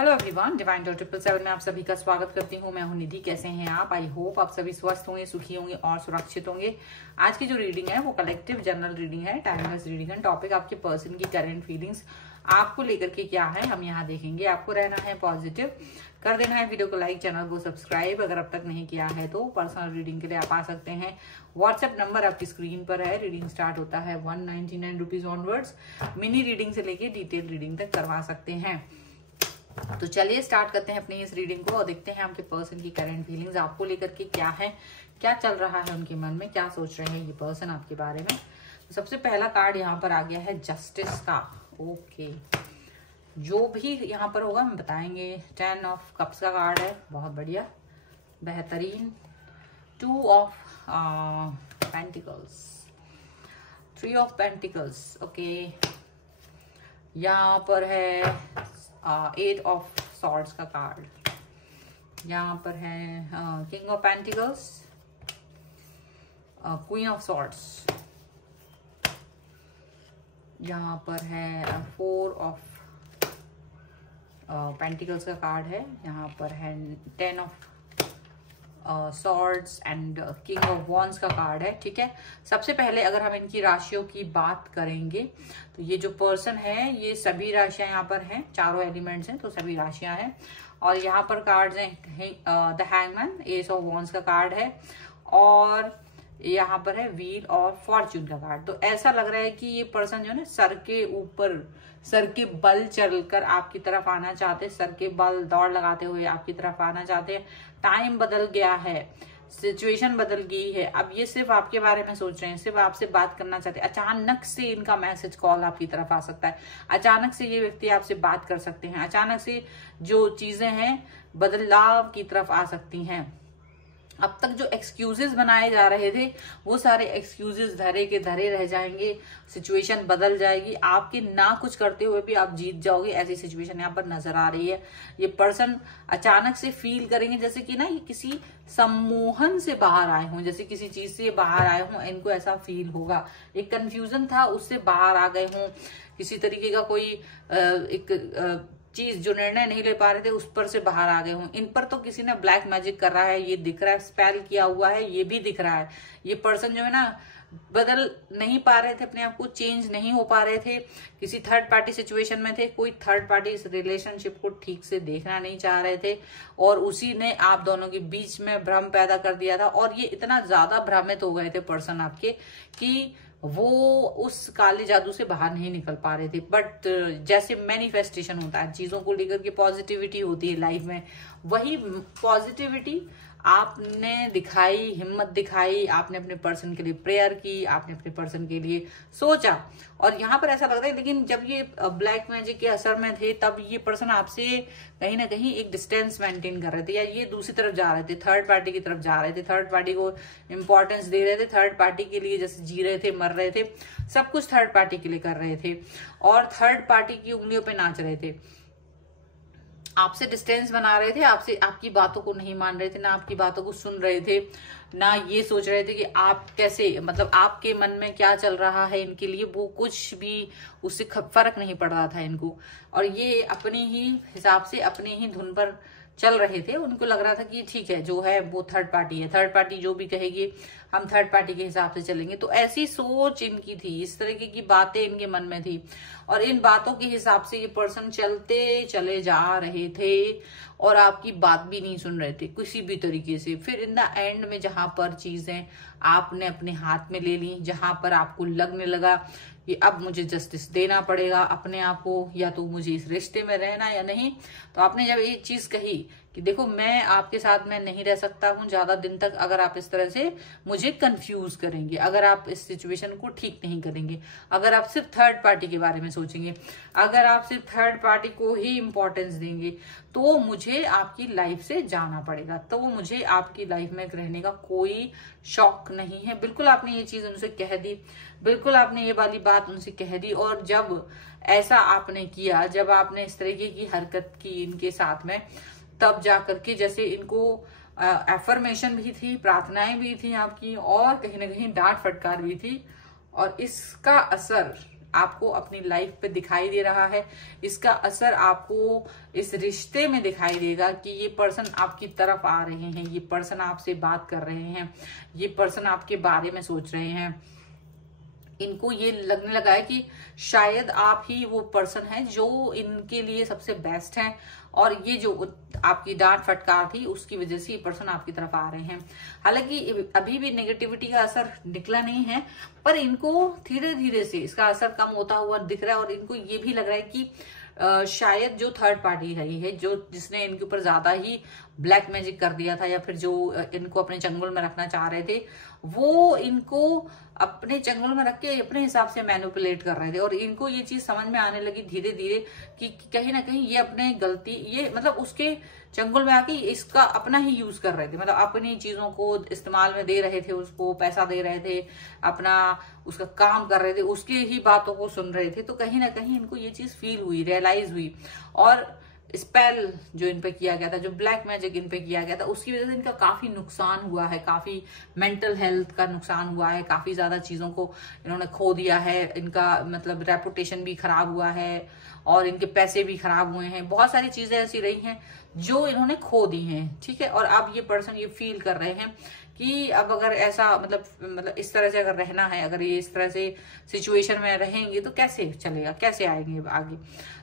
Hello everyone, divine dot 777 में आप सभी का स्वागत करती हूँ। मैं हूँ निधि। कैसे हैं आप? आई होप आप सभी स्वस्थ होंगे, सुखी होंगे और सुरक्षित होंगे। आज की जो रीडिंग है वो कलेक्टिव जनरल रीडिंग है, टाइमलेस रीडिंग है। टॉपिक आपके पर्सन की करंट फीलिंग्स आपको लेकर के क्या है हम यहाँ देखेंगे। आपको रहना है पॉजिटिव, कर देना है वीडियो को लाइक, चैनल को सब्सक्राइब अगर अब तक नहीं किया है तो। पर्सनल रीडिंग के लिए आप आ सकते हैं। व्हाट्सएप नंबर आपकी स्क्रीन पर है। रीडिंग स्टार्ट होता है 199 रुपीज ऑनवर्ड्स। मिनी रीडिंग से लेके डिटेल रीडिंग तक करवा सकते हैं। तो चलिए स्टार्ट करते हैं अपनी इस रीडिंग को और देखते हैं आपके पर्सन की करंट फीलिंग्स आपको लेकर के क्या है, क्या चल रहा है उनके मन में, क्या सोच रहे हैं ये पर्सन आपके बारे में। तो सबसे पहला कार्ड यहाँ पर आ गया है जस्टिस का। ओके, जो भी यहाँ पर होगा हम बताएंगे। 10 ऑफ कप्स का कार्ड है, बहुत बढ़िया, बेहतरीन। 2 of pentacles, 3 of pentacles. Okay, यहाँ पर है 8 ऑफ सॉर्ड्स का कार्ड। यहाँ पर है king of pentacles, queen of swords. यहाँ पर है 4 ऑफ पेंटिकल्स का कार्ड है। यहाँ पर है 10 of swords and king of wands का कार्ड है। ठीक है, सबसे पहले अगर हम इनकी राशियों की बात करेंगे तो ये जो पर्सन है ये सभी राशियां यहाँ पर हैं, चारों एलिमेंट्स हैं तो सभी राशियां हैं। और यहाँ पर कार्ड्स हैं the hangman, S of wands का कार्ड है और यहाँ पर है व्हील और फॉर्च्यून का कार्ड। तो ऐसा लग रहा है कि ये पर्सन जो है ना सर के ऊपर, सर के बल चलकर आपकी तरफ आना चाहते हैं, सर के बल दौड़ लगाते हुए आपकी तरफ आना चाहते हैं। टाइम बदल गया है, सिचुएशन बदल गई है। अब ये सिर्फ आपके बारे में सोच रहे हैं, सिर्फ आपसे बात करना चाहते हैं। अचानक से इनका मैसेज कॉल आपकी तरफ आ सकता है, अचानक से ये व्यक्ति आपसे बात कर सकते हैं, अचानक से जो चीजें हैं बदलाव की तरफ आ सकती हैं। अब तक जो एक्सक्यूजेस बनाए जा रहे थे वो सारे एक्सक्यूजेस धरे के धरे रह जाएंगे। सिचुएशन बदल जाएगी, आपके ना कुछ करते हुए भी आप जीत जाओगे, ऐसी सिचुएशन यहाँ पर नजर आ रही है। ये पर्सन अचानक से फील करेंगे जैसे कि ना ये किसी सम्मोहन से बाहर आए हों, जैसे किसी चीज से बाहर आए हों, इनको ऐसा फील होगा। एक कंफ्यूजन था उससे बाहर आ गए हों, किसी तरीके का कोई एक चीज जो निर्णय नहीं ले पा रहे थे उस पर से बाहर आ गए हों। इन पर तो किसी ने ब्लैक मैजिक कर रहा है, ये दिख रहा है, स्पेल किया हुआ है, ये भी दिख रहा है। ये पर्सन जो है ना बदल नहीं पा रहे थे, अपने आप को चेंज नहीं हो पा रहे थे, किसी थर्ड पार्टी सिचुएशन में थे, कोई थर्ड पार्टी इस रिलेशनशिप को ठीक से देखना नहीं चाह रहे थे और उसी ने आप दोनों के बीच में भ्रम पैदा कर दिया था। और ये इतना ज्यादा भ्रमित हो गए थे पर्सन आपके कि वो उस काले जादू से बाहर नहीं निकल पा रहे थे। बट जैसे मैनिफेस्टेशन होता है, चीजों को लेकर के पॉजिटिविटी होती है लाइफ में, वही पॉजिटिविटी आपने दिखाई, हिम्मत दिखाई, आपने अपने पर्सन के लिए प्रेयर की, आपने अपने पर्सन के लिए सोचा। और यहाँ पर ऐसा लगता है, लेकिन जब ये ब्लैक मैजिक के असर में थे तब ये पर्सन आपसे कहीं ना कहीं एक डिस्टेंस मेंटेन कर रहे थे, या ये दूसरी तरफ जा रहे थे, थर्ड पार्टी की तरफ जा रहे थे, थर्ड पार्टी को इंपॉर्टेंस दे रहे थे, थर्ड पार्टी के लिए जैसे जी रहे थे, मर रहे थे, सब कुछ थर्ड पार्टी के लिए कर रहे थे और थर्ड पार्टी की उंगलियों पे नाच रहे थे। आपसे डिस्टेंस बना रहे थे, आपसे, आपकी बातों को नहीं मान रहे थे, ना आपकी बातों को सुन रहे थे, ना ये सोच रहे थे कि आप कैसे, मतलब आपके मन में क्या चल रहा है इनके लिए, वो कुछ भी उससे फर्क नहीं पड़ रहा था इनको। और ये अपनी ही हिसाब से अपनी ही धुन पर चल रहे थे। उनको लग रहा था कि ठीक है, जो है वो थर्ड पार्टी है, थर्ड पार्टी जो भी कहेगी हम थर्ड पार्टी के हिसाब से चलेंगे। तो ऐसी सोच इनकी थी, इस तरीके की बातें इनके मन में थी और इन बातों के हिसाब से ये पर्सन चलते चले जा रहे थे और आपकी बात भी नहीं सुन रहे थे किसी भी तरीके से। फिर इन द एंड में जहां पर चीजें आपने अपने हाथ में ले ली, जहां पर आपको लगने लगा कि अब मुझे जस्टिस देना पड़ेगा अपने आप को, या तो मुझे इस रिश्ते में रहना या नहीं, तो आपने जब ये चीज कही कि देखो मैं आपके साथ में नहीं रह सकता हूं ज्यादा दिन तक अगर आप इस तरह से मुझे कंफ्यूज करेंगे, अगर आप इस सिचुएशन को ठीक नहीं करेंगे, अगर आप सिर्फ थर्ड पार्टी के बारे में सोचेंगे, अगर आप सिर्फ थर्ड पार्टी को ही इंपॉर्टेंस देंगे, तो मुझे आपकी लाइफ से जाना पड़ेगा, तो मुझे आपकी लाइफ में रहने का कोई शौक नहीं है। बिल्कुल आपने ये चीज उनसे कह दी, बिल्कुल आपने ये वाली बात उनसे कह दी। और जब ऐसा आपने किया, जब आपने इस तरीके की हरकत की इनके साथ में, तब जाकर के जैसे इनको एफर्मेशन भी थी, प्रार्थनाएं भी थी आपकी और कहीं ना कहीं डांट फटकार भी थी। और इसका असर आपको अपनी लाइफ पे दिखाई दे रहा है। इसका असर आपको इस रिश्ते में दिखाई देगा कि ये पर्सन आपकी तरफ आ रहे हैं, ये पर्सन आपसे बात कर रहे हैं, ये पर्सन आपके बारे में सोच रहे हैं। इनको ये लगने लगा है कि शायद आप ही वो पर्सन है जो इनके लिए सबसे बेस्ट है, और ये जो आपकी डांट फटकार थी उसकी वजह से ये पर्सन आपकी तरफ आ रहे हैं। हालांकि अभी भी नेगेटिविटी का असर निकला नहीं है, पर इनको धीरे धीरे से इसका असर कम होता हुआ दिख रहा है, और इनको ये भी लग रहा है कि शायद जो थर्ड पार्टी है, ये जो जिसने इनके ऊपर ज्यादा ही ब्लैक मैजिक कर दिया था, या फिर जो इनको अपने चंगुल में रखना चाह रहे थे, वो इनको अपने चंगुल में रख के अपने हिसाब से मैनिपुलेट कर रहे थे। और इनको ये चीज समझ में आने लगी धीरे धीरे कि कहीं ना कहीं ये अपने गलती, ये मतलब उसके चंगुल में आके इसका अपना ही यूज कर रहे थे, मतलब अपनी चीजों को इस्तेमाल में दे रहे थे, उसको पैसा दे रहे थे, अपना उसका काम कर रहे थे, उसकी ही बातों को सुन रहे थे। तो कहीं ना कहीं इनको ये चीज फील हुई, रियलाइज हुई, और स्पेल जो इन पे किया गया था, जो ब्लैक मैजिक इन पे किया गया था, उसकी वजह से इनका काफी नुकसान हुआ है, काफी मेंटल हेल्थ का नुकसान हुआ है, काफी ज्यादा चीजों को इन्होंने खो दिया है, इनका मतलब रेपुटेशन भी खराब हुआ है, और इनके पैसे भी खराब हुए हैं, बहुत सारी चीजें ऐसी रही हैं जो इन्होंने खो दी हैं। ठीक है, और अब ये पर्सन ये फील कर रहे हैं कि अब अगर ऐसा मतलब इस तरह से अगर रहना है, अगर ये इस तरह से सिचुएशन में रहेंगे तो कैसे चलेगा, कैसे आएंगे आगे।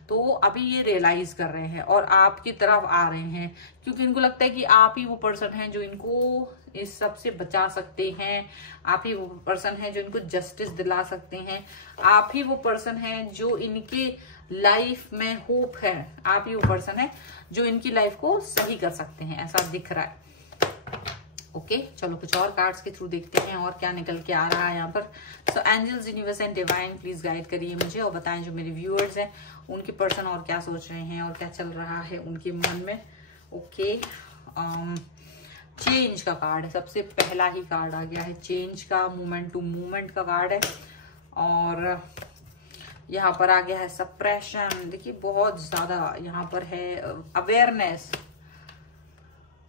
तो अभी ये रियलाइज कर रहे हैं और आपकी तरफ आ रहे हैं, क्योंकि इनको लगता है कि आप ही वो पर्सन हैं जो इनको इस सब से बचा सकते हैं, आप ही वो पर्सन हैं जो इनको जस्टिस दिला सकते हैं, आप ही वो पर्सन हैं जो इनके लाइफ में होप है, आप ही वो पर्सन है जो इनकी लाइफ को सही कर सकते हैं, ऐसा दिख रहा है। ओके, चलो कुछ और कार्ड्स के थ्रू देखते हैं और क्या निकल के आ रहा है यहाँ पर। So angels, universe and divine please guide करिए मुझे और बताएं जो मेरे व्यूअर्स हैं उनके पर्सन और क्या सोच रहे हैं और क्या चल रहा है उनके मन में। ओके, चेंज का कार्ड है, सबसे पहला ही कार्ड आ गया है चेंज का, मूवमेंट टू मूवमेंट का कार्ड है। और यहाँ पर आ गया है सप्रेशन, देखिए बहुत ज्यादा यहाँ पर है अवेयरनेस,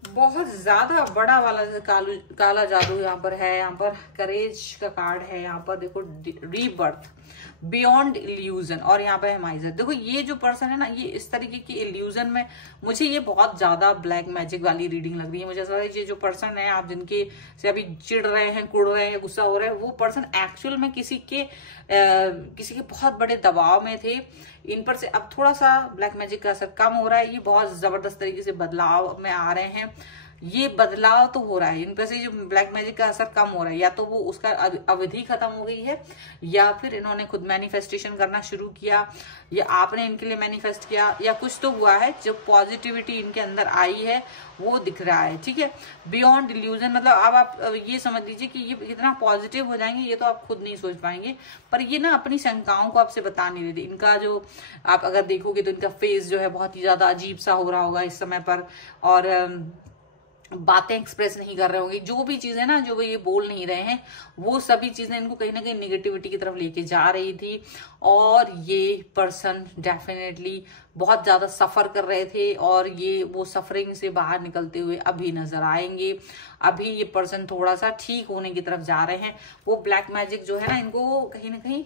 बहुत ज्यादा बड़ा वाला काला जादू यहाँ पर है। यहाँ पर करेज का कार्ड है, यहाँ पर देखो रीबर्थ, बियॉन्ड इल्यूजन, और यहाँ पे है माइजर। देखो ये जो पर्सन है ना, ये इस तरीके की इल्यूजन में मुझे ये बहुत ज्यादा ब्लैक मैजिक वाली रीडिंग लग रही है। मुझे ऐसा लग रहा है ये जो पर्सन है, आप जिनके से अभी चिढ़ रहे हैं, कुड़ रहे हैं, गुस्सा हो रहे हैं, वो पर्सन एक्चुअल में किसी के बहुत बड़े दबाव में थे। इन पर से अब थोड़ा सा ब्लैक मैजिक का असर कम हो रहा है, ये बहुत जबरदस्त तरीके से बदलाव में आ रहे हैं। ये बदलाव तो हो रहा है, इन पर से जो ब्लैक मैजिक का असर कम हो रहा है, या तो वो उसका अवधि खत्म हो गई है, या फिर इन्होंने खुद मैनिफेस्टेशन करना शुरू किया, या आपने इनके लिए मैनिफेस्ट किया, या कुछ तो हुआ है। जो पॉजिटिविटी इनके अंदर आई है वो दिख रहा है। ठीक है, बियॉन्ड इल्यूजन मतलब अब आप ये समझ लीजिए कि ये कितना पॉजिटिव हो जाएंगे ये तो आप खुद नहीं सोच पाएंगे, पर ये ना अपनी शंकाओं को आपसे बता नहीं देते। इनका जो आप अगर देखोगे तो इनका फेस जो है बहुत ही ज्यादा अजीब सा हो रहा होगा इस समय पर, और बातें एक्सप्रेस नहीं कर रहे होंगे, जो भी चीजें ना जो ये बोल नहीं रहे हैं वो सभी चीजें इनको कहीं ना कहीं नेगेटिविटी की तरफ लेके जा रही थी। और ये पर्सन डेफिनेटली बहुत ज्यादा सफर कर रहे थे, और ये वो सफरिंग से बाहर निकलते हुए अभी नजर आएंगे। अभी ये पर्सन थोड़ा सा ठीक होने की तरफ जा रहे हैं। वो ब्लैक मैजिक जो है ना, इनको कहीं ना कहीं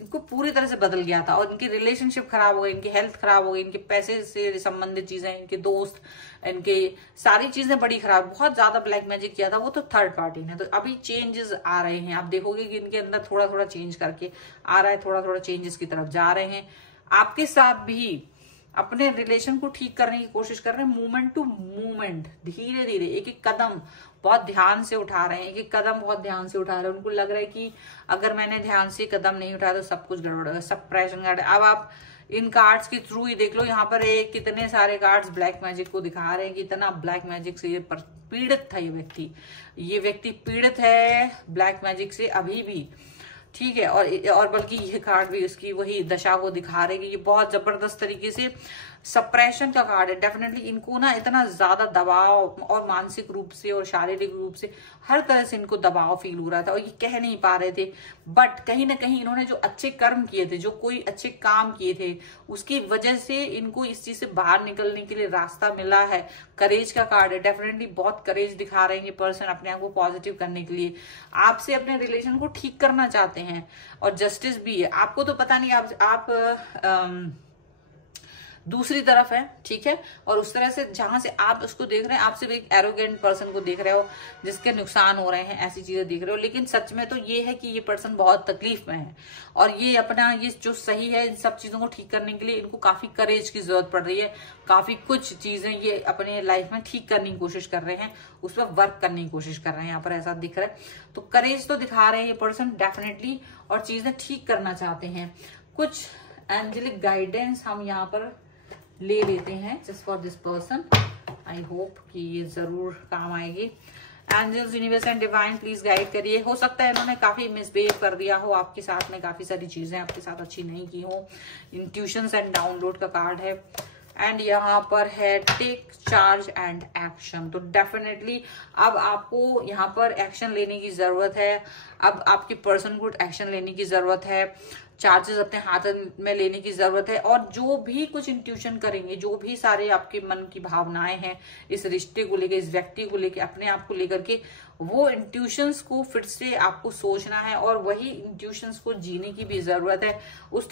इनको पूरी तरह से बदल गया था, और इनकी रिलेशनशिप खराब हो गई, इनकी हेल्थ खराब हो गई, इनके पैसे से संबंधित चीजें, इनके दोस्त, इनके सारी चीजें बड़ी खराब, बहुत ज्यादा ब्लैक मैजिक किया था। वो तो थर्ड पार्टी ने। तो अभी चेंजेस आ रहे हैं, आप देखोगे कि इनके अंदर थोड़ा थोड़ा चेंज करके आ रहा है, थोड़ा थोड़ा चेंजेस की तरफ जा रहे हैं। आपके साथ भी अपने रिलेशन को ठीक करने की कोशिश कर रहे हैं, मूवमेंट टू मूवमेंट, धीरे धीरे एक एक कदम बहुत ध्यान से उठा रहे हैं, एक एक कदम बहुत ध्यान से उठा रहे हैं। उनको लग रहा है कि अगर मैंने ध्यान से कदम नहीं उठाया तो सब कुछ गड़बड़ होगा, सब प्रेशर कार्ड। अब आप इन कार्ड्स के थ्रू ही देख लो, यहाँ पर कितने सारे कार्ड्स ब्लैक मैजिक को दिखा रहे हैं कि इतना ब्लैक मैजिक से ये पीड़ित था। ये व्यक्ति पीड़ित है ब्लैक मैजिक से अभी भी। ठीक है, और बल्कि ये कार्ड भी उसकी वही दशा को दिखा रहे कि ये बहुत जबरदस्त तरीके से सप्रेशन का कार्ड है। डेफिनेटली इनको ना इतना ज्यादा दबाव, और मानसिक रूप से और शारीरिक रूप से हर तरह से इनको दबाव फील हो रहा था, और ये कह नहीं पा रहे थे। बट कहीं ना कहीं इन्होंने जो अच्छे कर्म किए थे, जो कोई अच्छे काम किए थे, उसकी वजह से इनको इस चीज से बाहर निकलने के लिए रास्ता मिला है। करेज का कार्ड है, डेफिनेटली बहुत करेज दिखा रहे हैं ये पर्सन अपने आप को पॉजिटिव करने के लिए। आपसे अपने रिलेशन को ठीक करना चाहते हैं, हैं और जस्टिस भी है। आपको तो पता नहीं, आप दूसरी तरफ है, ठीक है। और उस तरह से जहां से आप उसको देख रहे हैं, आप सिर्फ एक एरोगेंट पर्सन को देख रहे हो जिसके नुकसान हो रहे हैं, ऐसी चीजें देख रहे हो। लेकिन सच में तो ये है कि ये पर्सन बहुत तकलीफ में है और ये अपना ये जो सही है, इन सब चीजों को ठीक करने के लिए इनको काफी करेज की जरूरत पड़ रही है। काफी कुछ चीजें ये अपने लाइफ में ठीक करने की कोशिश कर रहे हैं, उस पर वर्क करने की कोशिश कर रहे हैं, यहाँ पर ऐसा दिख रहा है। तो करेज तो दिखा रहे हैं ये पर्सन डेफिनेटली, और चीजें ठीक करना चाहते हैं। कुछ एंजेलिक गाइडेंस हम यहाँ पर ले लेते हैं just for this person. I hope कि ये जरूर काम आएगी। Angels, universe and divine please guide करिए। हो सकता है इन्होंने काफी मिसबिहेव कर दिया हो आपके साथ में, काफी सारी चीजें आपके साथ अच्छी नहीं की हो। इंट्यूशंस एंड डाउनलोड का कार्ड है एंड यहाँ पर है टेक चार्ज एंड एक्शन। तो डेफिनेटली अब आपको यहाँ पर एक्शन लेने की जरूरत है। अब आपके पर्सन को एक्शन लेने की जरूरत है, चार्जेस अपने हाथ में लेने की जरूरत है। और जो भी कुछ इंट्यूशन करेंगे, जो भी सारे आपके मन की भावनाएं हैं इस रिश्ते को लेकर, इस व्यक्ति को लेकर, अपने आप को लेकर के, वो इंट्यूशंस को फिर से आपको सोचना है और वही इंट्यूशंस को जीने की भी जरूरत है। उस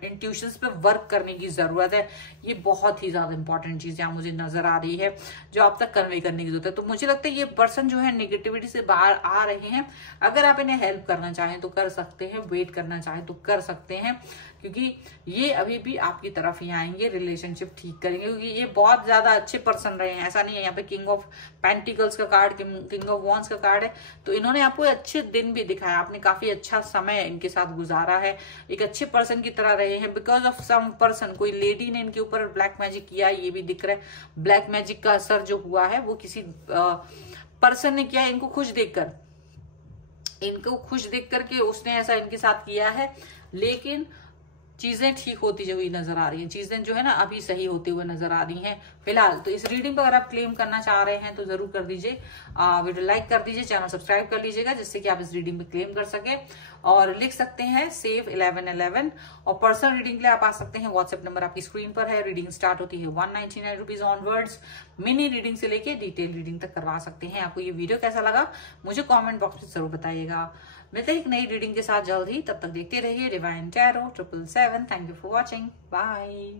इंट्यूशंस पे वर्क करने की जरूरत है। ये बहुत ही ज्यादा इंपॉर्टेंट चीज यहाँ मुझे नजर आ रही है जो आप तक कन्वे करने की जरूरत है। तो मुझे लगता है ये पर्सन जो है नेगेटिविटी से बाहर आ रहे हैं। अगर आप इन्हें हेल्प करना चाहें तो कर सकते हैं, वेट करना चाहें तो कर सकते हैं, क्योंकि ये अभी भी आपकी तरफ ही आएंगे, रिलेशनशिप ठीक करेंगे। क्योंकि ये बहुत ज्यादा अच्छे पर्सन रहे हैं, ऐसा नहीं है। यहाँ पे किंग ऑफ पेंटिकल्स का कार्ड, किंग ऑफ वॉन्ड्स का कार्ड है। तो इन्होंने आपको अच्छे दिन भी दिखाया, आपने काफी अच्छा समय इनके साथ गुजारा है, एक अच्छे पर्सन की तरह रहे हैं। बिकॉज ऑफ सम पर्सन, कोई लेडी ने इनके ऊपर ब्लैक मैजिक किया, ये भी दिख रहा है। ब्लैक मैजिक का असर जो हुआ है वो किसी पर्सन ने किया, इनको खुश देख करके उसने ऐसा इनके साथ किया है। लेकिन चीजें ठीक होती हुई नजर आ रही हैं, चीजें जो है ना अभी सही होते हुए नजर आ रही हैं फिलहाल। तो इस रीडिंग पर अगर आप क्लेम करना चाह रहे हैं तो जरूर कर दीजिए, वीडियो लाइक कर दीजिए, चैनल सब्सक्राइब कर लीजिएगा जिससे कि आप इस रीडिंग पे क्लेम कर सके। और लिख सकते हैं सेव 1111। और पर्सनल रीडिंग के लिए आप आ सकते हैं, व्हाट्सएप नंबर आपकी स्क्रीन पर है। रीडिंग स्टार्ट होती है 199 रुपीज ऑनवर्ड्स। मिनी रीडिंग से लेके डिटेल रीडिंग तक करवा सकते हैं। आपको ये वीडियो कैसा लगा मुझे कॉमेंट बॉक्स में जरूर बताइएगा। मिलते हैं एक नई रीडिंग के साथ जल्द ही, तब तक देखते रहिए divine tarot 777। Thank you for watching, bye.